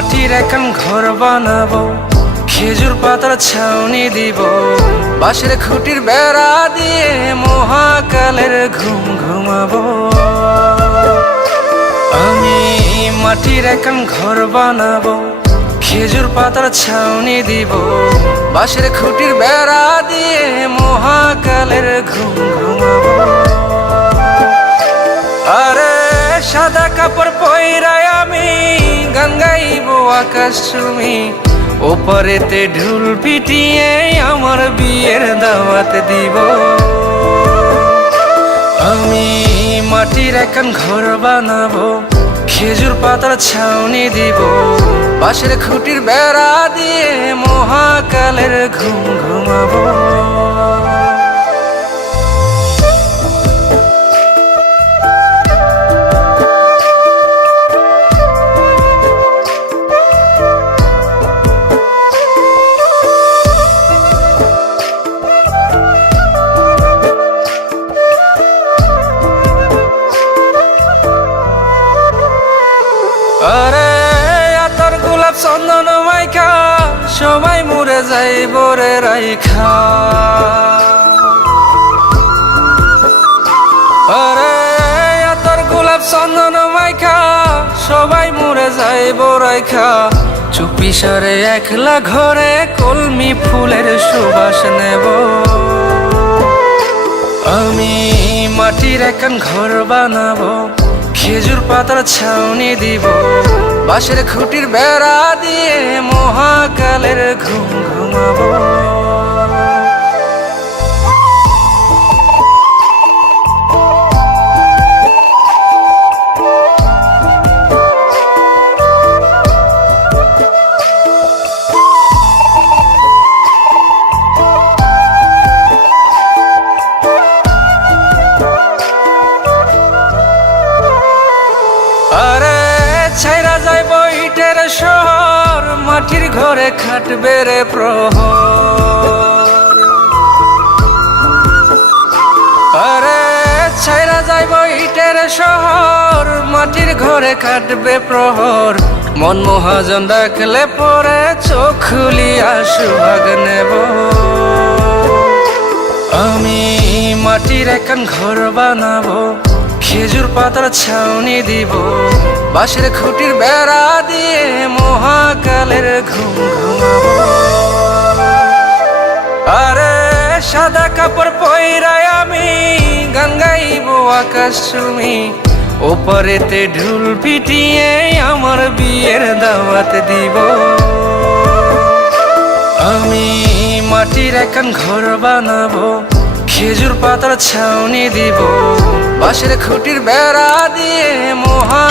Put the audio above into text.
মাটির এখন ঘর বানাবো, খেজুর পাতার ছাউনি দিব, বাঁশের খুঁটির বেড়া দিয়ে মহাকালের ঘুম ঘুমাবো। আমি মাটির এখন ঘর বানাবো, খেজুর পাতার ছাউনি দিব, বাঁশের খুঁটির বেড়া দিয়ে মহাকালের ঘুম ঘুমাবো। আরে সাদা কাপড় পইরাই আমি গান গাইবো আকাশ চুমি, ওপারেতে ঢোল পিটিয়ে আমার বিয়ের দাওয়াত দিব। আমি মাটির এখন ঘর বানাবো, খেজুর পাতার ছাউনি দিব, বাঁশের খুঁটির বেড়া দিয়ে মহাকালের ঘুম ঘুমাবো। আরে আতর গোলাপ চন্দন মাইখা সবাই মরে যাইব রে রাইখা। আরে আতর গোলাপ চন্দন মাইখা সবাই মরে যাইব রাইখা, চুপি সারে একলা ঘরে কলমি ফুলের সুবাস নেব। আমি মাটির এখন ঘর বানাবো, খেজুর পাতার ছাউনি দিব, বাঁশের খুঁটির বেড়া দিয়ে মহাকালের ঘুম ঘুমাবো। আরে ছাইরা যাইব ইটের শহর, মাটির ঘরে খাটবে রে প্রহর। আরে ছাইরা যাইব ইটের শহর, মাটির ঘরে খাটবে প্রহর, মন মহাজন ডাকলে পরে চোখ খুলিয়া সুভাগ নেব। আমি মাটির এখন ঘর বানাবো, খেজুর পাতার ছাউনি দিব, বাঁশের খুঁটির বেড়া দিয়ে মহাকালের ঘুম ঘুমাবো। আরে সাদা কাপড় পইরাই আমি গান গাইবো আকাশ চুমি, ওপারেতে ঢোল পিটিয়ে আমার বিয়ের দাওয়াত দিব। আমি মাটির এখন ঘর বানাবো, খেজুর পাতার ছাউনি দিব, বাঁশের খুঁটির বেড়া দিয়ে মহা